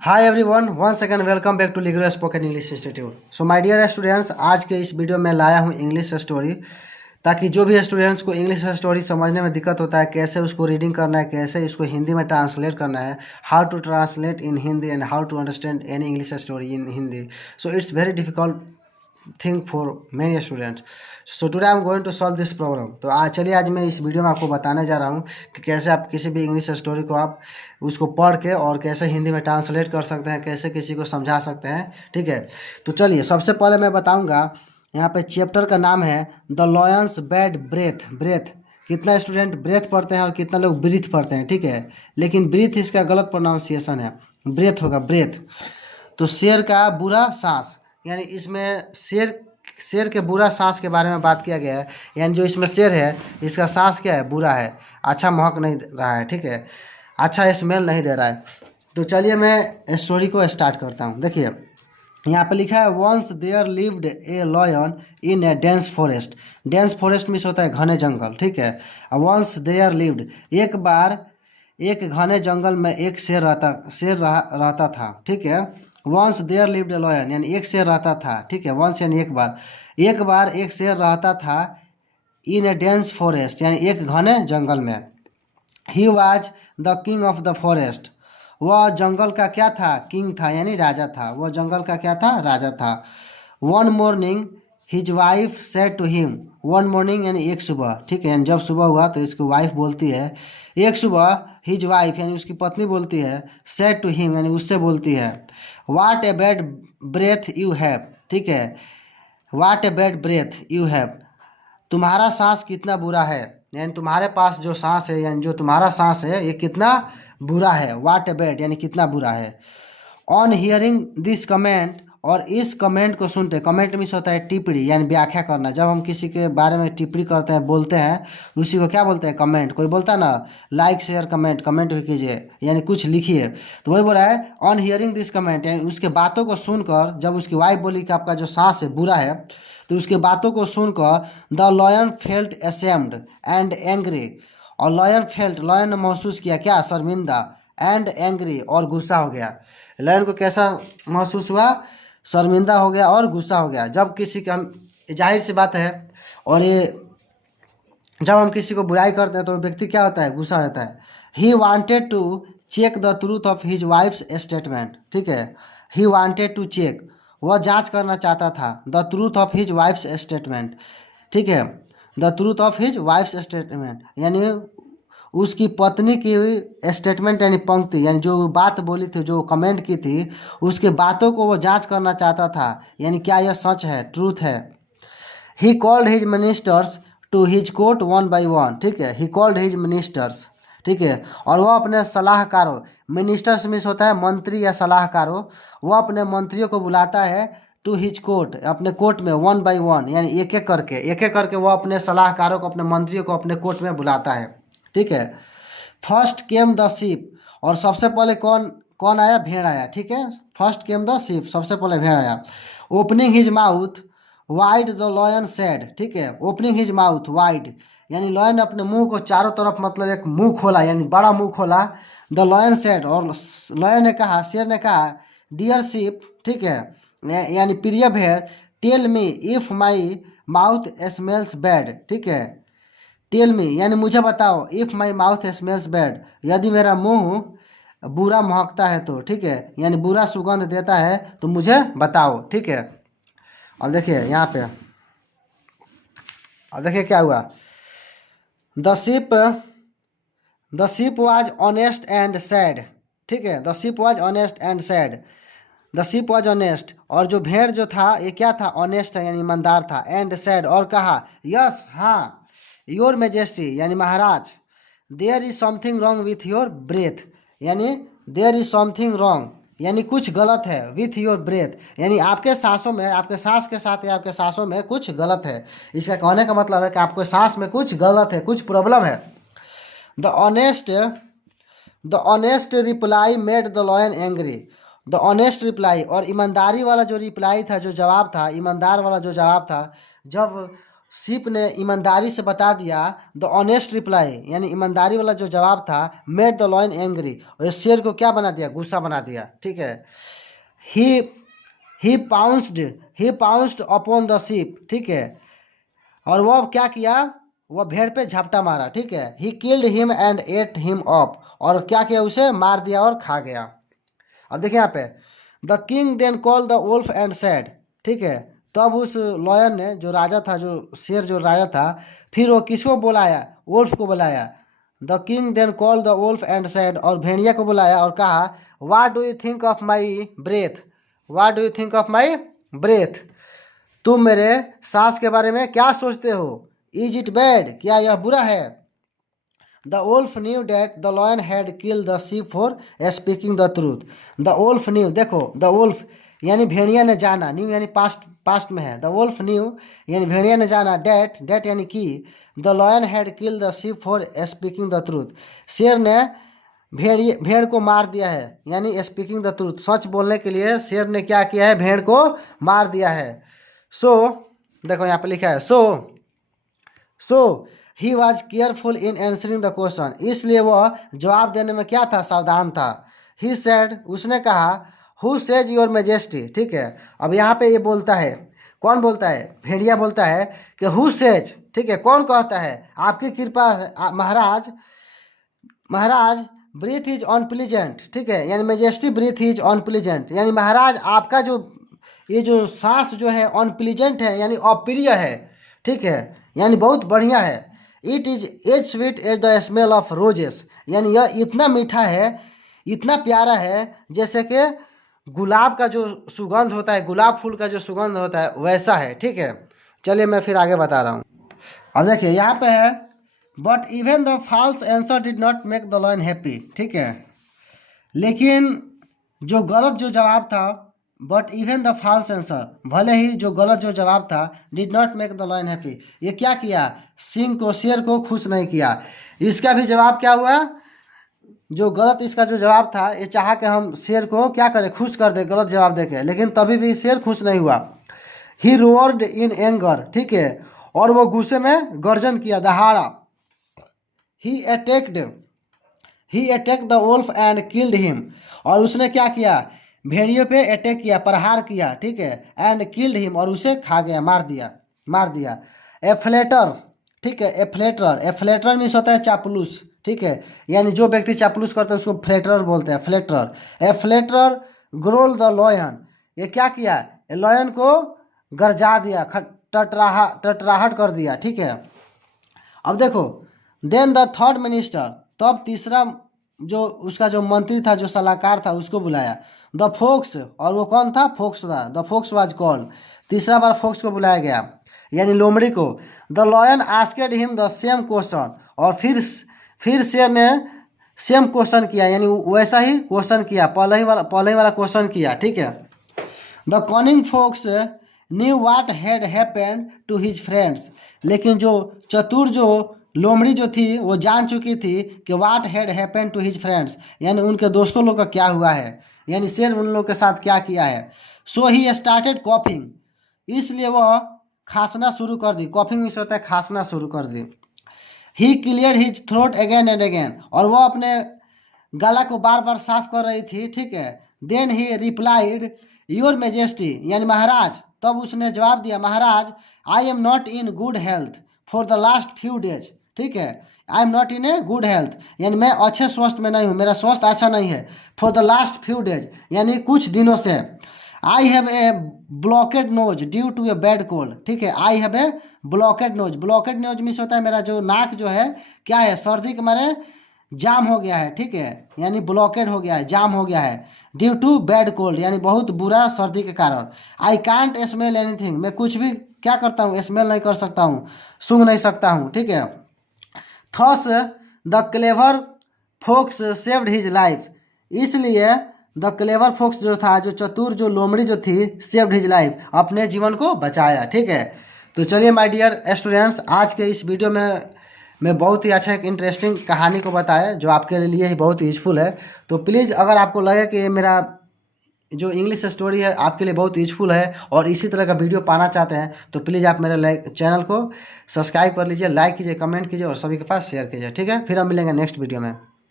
Hi everyone, one second, welcome back to Ligro spoken English institute. So my dear students, आज के इस video में लाया हूँ इंग्लिश स्टोरी, ताकि जो भी स्टूडेंट्स को इंग्लिश स्टोरी समझने में दिक्कत होता है, कैसे उसको रीडिंग करना है, कैसे इसको हिंदी में ट्रांसलेट करना है, how to translate in Hindi and how to understand any English story in Hindi. So it's very difficult thing for many students. So today I am going to solve this problem. तो आज मैं इस वीडियो में आपको बताने जा रहा हूँ कि कैसे आप किसी भी इंग्लिश स्टोरी को आप उसको पढ़ के और कैसे हिंदी में ट्रांसलेट कर सकते हैं, कैसे किसी को समझा सकते हैं। ठीक है, तो चलिए सबसे पहले मैं बताऊँगा। यहाँ पे चैप्टर का नाम है the lion's bad breath. Breath, कितना स्टूडेंट ब्रेथ पढ़ते हैं और कितना लोग ब्रीथ पढ़ते हैं। ठीक है, लेकिन ब्रीथ इसका गलत प्रोनाउंसिएशन है, ब्रेथ होगा ब्रेथ। तो शेर का बुरा सांस, यानी इसमें शेर के बुरा सांस के बारे में बात किया गया है। यानी जो इसमें शेर है, इसका सांस क्या है, बुरा है, अच्छा महक नहीं रहा है। ठीक है, अच्छा स्मेल नहीं दे रहा है। तो चलिए मैं स्टोरी को स्टार्ट करता हूँ। देखिए यहाँ पे लिखा है once there lived a lion in a dense forest. Dense forest means होता है घने जंगल। ठीक है, वंस देयर लिव्ड, एक बार एक घने जंगल में एक रहता था। ठीक है, once there lived a lion यानी एक शेर रहता था। ठीक है, वंस यानी एक बार एक शेर रहता था इन ए डेंस फॉरेस्ट यानी एक घने जंगल में। He was the king of the forest, वह जंगल का क्या था, किंग था यानी राजा था। वह जंगल का क्या था, राजा था। One morning his wife said to him, one morning यानी एक सुबह। ठीक है, यानी जब सुबह हुआ तो इसकी वाइफ बोलती है, एक सुबह हिज वाइफ यानी उसकी पत्नी बोलती है, सेड टू हिम यानी उससे बोलती है, what a bad breath you have. ठीक है, what a bad breath you have, तुम्हारा सांस कितना बुरा है, यानी तुम्हारे पास जो सांस है, यानी जो तुम्हारा सांस है ये कितना बुरा है। वाट ए बैड यानी कितना बुरा है। ऑन हियरिंग दिस कमेंट, और इस कमेंट को सुनते, कमेंट मीन्स होता है टिप्पणी यानी व्याख्या करना। जब हम किसी के बारे में टिप्पणी करते हैं, बोलते हैं, उसी को क्या बोलते हैं, कमेंट। कोई बोलता है ना लाइक शेयर कमेंट, कमेंट भी कीजिए यानी कुछ लिखिए, तो वही बोला है ऑन हियरिंग दिस कमेंट, यानी उसके बातों को सुनकर। जब उसकी वाइफ बोली कि आपका जो सांस है बुरा है, तो उसके बातों को सुनकर the lion felt ashamed and angry, और लॉयन ने महसूस किया क्या, शर्मिंदा, एंड एंग्री और गुस्सा हो गया। लॉयन को कैसा महसूस हुआ, शर्मिंदा हो गया और गुस्सा हो गया। जब किसी का, हम जाहिर सी बात है, और ये जब हम किसी को बुराई करते हैं तो व्यक्ति क्या होता है, गुस्सा होता है। He wanted to check the truth of his wife's statement. ठीक है, ही वांटेड टू चेक, वह जांच करना चाहता था, the truth of his wife's statement. ठीक है, the truth of his wife's statement यानी उसकी पत्नी की स्टेटमेंट यानी पंक्ति, यानी जो बात बोली थी, जो कमेंट की थी, उसके बातों को वो जांच करना चाहता था, यानी क्या यह सच है, ट्रूथ है। He called his ministers to his court one by one. ठीक है, ही कॉल्ड हिज मिनिस्टर्स। ठीक है, और वह अपने सलाहकारों, मिनिस्टर्स मीन्स होता है मंत्री या सलाहकारों, वह अपने मंत्रियों को बुलाता है टू हिज कोर्ट, अपने कोर्ट में, वन बाई वन यानी एक एक करके वह अपने सलाहकारों को, अपने मंत्रियों को अपने कोर्ट में बुलाता है। ठीक है, फर्स्ट केम द शीप, और सबसे पहले कौन कौन आया, भेड़ आया। ठीक है, फर्स्ट केम द शीप, सबसे पहले भेड़ आया। Opening his mouth wide the lion said. ठीक है, ओपनिंग हिज माउथ वाइड यानी लॉयन ने अपने मुंह को चारों तरफ, मतलब एक मुंह खोला यानी बड़ा मुंह खोला। द लॉयन सेड, और लॉयन ने कहा, शेर ने कहा, डियर शीप। ठीक है, यानी प्रिय भेड़, tell me if my mouth smells bad. ठीक है, टेल मी यानी मुझे बताओ, if my mouth smells bad, यदि मेरा मुंह बुरा महकता है तो। ठीक है, यानी बुरा सुगंध देता है तो मुझे बताओ। ठीक है, और देखिए यहाँ पे, और देखिए क्या हुआ, the ship was honest and sad. ठीक है, the ship was honest and sad, the ship was honest, और जो भेड़ जो था ये क्या था, ऑनेस्ट है यानी ईमानदार था, एंड सैड और कहा, यस हाँ, योर मेजेस्टी यानी महाराज, there is something wrong with your breath, यानी देयर इज समथिंग रॉन्ग यानी कुछ गलत है, विथ योर ब्रेथ यानी आपके सांसों में, आपके सांस के साथ या आपके सांसों में कुछ गलत है। इसका कहने का मतलब है कि आपके सांस में कुछ गलत है, कुछ प्रॉब्लम है। The honest reply made the lion angry, the honest reply, और ईमानदारी वाला जो रिप्लाई था, जो जवाब था, ईमानदार वाला जो जवाब था, जब सीप ने ईमानदारी से बता दिया, द ऑनेस्ट रिप्लाई यानी ईमानदारी वाला जो जवाब था, मेड द लॉयन एंग्री, और इस शेर को क्या बना दिया, गुस्सा बना दिया, ठीक है। ही ही पाउंस्ड अपॉन द सीप, ठीक है, और वो अब क्या किया, वह भेड़ पे झपटा मारा, ठीक है। He killed him and at him up, और क्या किया, उसे मार दिया और खा गया। अब देखिए यहाँ पे, the king then call the wolf and said, ठीक है, तब उस लॉयन ने, जो राजा था, जो शेर जो राजा था, फिर वो किसको बुलाया, वुल्फ को बुलाया। The king then call the wolf and said, और भेड़िया को बुलाया और कहा, what do you think of my breath, what do you think of my breath, तुम मेरे सांस के बारे में क्या सोचते हो, इज इट बैड, क्या यह बुरा है। The wolf knew that the lion had killed the sheep for speaking the truth. The wolf knew, देखो द वुल्फ यानी भेड़िया ने जाना, न्यू यानी पास्ट में है, द वुल्फ न्यू यानी भेड़िया ने जाना, डैट यानी कि, the lion had killed the sheep for speaking the truth, शेर ने भेड़ को मार दिया है, यानी स्पीकिंग द ट्रूथ, सच बोलने के लिए शेर ने क्या किया है, भेड़ को मार दिया है। सो देखो यहाँ पे लिखा है, so he was careful in answering the question, इसलिए वह जवाब देने में क्या था, सावधान था। ही सेड, उसने कहा, हु सेज योर मेजेस्टी, ठीक है। अब यहाँ पे ये बोलता है, कौन बोलता है, भेड़िया बोलता है कि हु सेज, ठीक है, कौन कहता है, आपकी कृपा महाराज, महाराज ब्रीथ इज अनप्लीजेंट, ठीक है, यानी मेजेस्टी ब्रीथ इज अनप्लीजेंट, यानी महाराज आपका जो ये जो सांस जो है अनप्लीजेंट है, यानी अप्रिय है, ठीक है, यानी बहुत बढ़िया है। It is as sweet as the smell of roses, यानी यह इतना मीठा है, इतना प्यारा है, जैसे कि गुलाब का जो सुगंध होता है, गुलाब फूल का जो सुगंध होता है वैसा है, ठीक है। चलिए मैं फिर आगे बता रहा हूँ। अब देखिए यहाँ पे है, but even the false answer did not make the lion happy, ठीक है, लेकिन जो गलत जो जवाब था, but even the false answer, भले ही जो गलत जो जवाब था, did not make the lion happy, ये क्या किया, सिंह को, शेर को खुश नहीं किया। इसका भी जवाब क्या हुआ, जो गलत इसका जो जवाब था, ये चाहा कि हम शेर को क्या करें, खुश कर दे गलत जवाब देके, लेकिन तभी भी शेर खुश नहीं हुआ। ही रोअर्ड इन एंगर, ठीक है, और वो गुस्से में गर्जन किया, दहाड़ा। He attacked the wolf and killed him, और उसने क्या किया, भेड़ियों पे अटैक किया, प्रहार किया, ठीक है, एंड किल्ड हिम, और उसे खा गया, मार दिया। एफ्लेटर, ठीक है, एफ्लेटर मीन्स होता है चापलूस, ठीक है, यानी जो व्यक्ति चापलूस करता है उसको फ्लेटर बोलते हैं, फ्लेटर। एफ्लेटर ग्रोल द लॉयन, ये क्या किया, लॉयन को गरजा दिया, टटराहट कर दिया, ठीक है। अब देखो, देन द थर्ड मिनिस्टर, तब तीसरा जो उसका जो मंत्री था, जो सलाहकार था, उसको बुलाया। द फोक्स, और वो कौन था, फोक्स था, द फोक्स वाज कॉल्ड, तीसरा बार फोक्स को बुलाया गया, यानी लोमड़ी को। The lion asked him the same question, और फिर शेर ने सेम क्वेश्चन किया, यानी वैसा ही क्वेश्चन किया, पहले ही वाला क्वेश्चन किया, ठीक है। The cunning fox knew what had happened to his friends, लेकिन जो चतुर जो लोमड़ी जो थी, वो जान चुकी थी कि what had happened to his friends, यानी उनके दोस्तों लोग का क्या हुआ है, यानी शेर उन लोग के साथ क्या किया है। सो ही स्टार्टेड कॉफिंग, इसलिए वह खांसना शुरू कर दी, कॉफिंग में से होता है खांसना शुरू कर दी। He clear his throat again and again, और वह अपने गला को बार बार साफ कर रही थी, ठीक है। Then he replied your majesty, यानी महाराज, तब उसने जवाब दिया, महाराज I am not in good health for the last few days, ठीक है, I am not in a good health, यानी मैं अच्छे स्वास्थ्य में नहीं हूँ, मेरा स्वास्थ्य अच्छा नहीं है। For the last few days, यानी कुछ दिनों से। I have a blocked nose due to a bad cold, ठीक है, I have a blocked nose means होता है मेरा जो नाक जो है क्या है, सर्दी के मारे जाम हो गया है, ठीक है, यानी ब्लॉकेड हो गया है, जाम हो गया है। ड्यू टू बैड कोल्ड, यानी बहुत बुरा सर्दी के कारण। आई कांट स्मेल एनीथिंग, मैं कुछ भी क्या करता हूँ, स्मेल नहीं कर सकता हूँ, सूंघ नहीं सकता हूँ, ठीक है। Thus the clever fox saved his life, इसलिए द क्लेवर फोक्स जो था, जो चतुर जो लोमड़ी जो थी, सेव्ड हिज लाइफ, अपने जीवन को बचाया, ठीक है। तो चलिए माय डियर स्टूडेंट्स, आज के इस वीडियो में मैं बहुत ही अच्छा एक इंटरेस्टिंग कहानी को बताया, जो आपके लिए ही बहुत यूजफुल है। तो प्लीज़ अगर आपको लगे कि ये मेरा जो इंग्लिश स्टोरी है आपके लिए बहुत यूजफुल है और इसी तरह का वीडियो पाना चाहते हैं तो प्लीज़ आप मेरे चैनल को सब्सक्राइब कर लीजिए, लाइक कीजिए, कमेंट कीजिए और सभी के पास शेयर कीजिए। ठीक है, फिर हम मिलेंगे नेक्स्ट वीडियो में।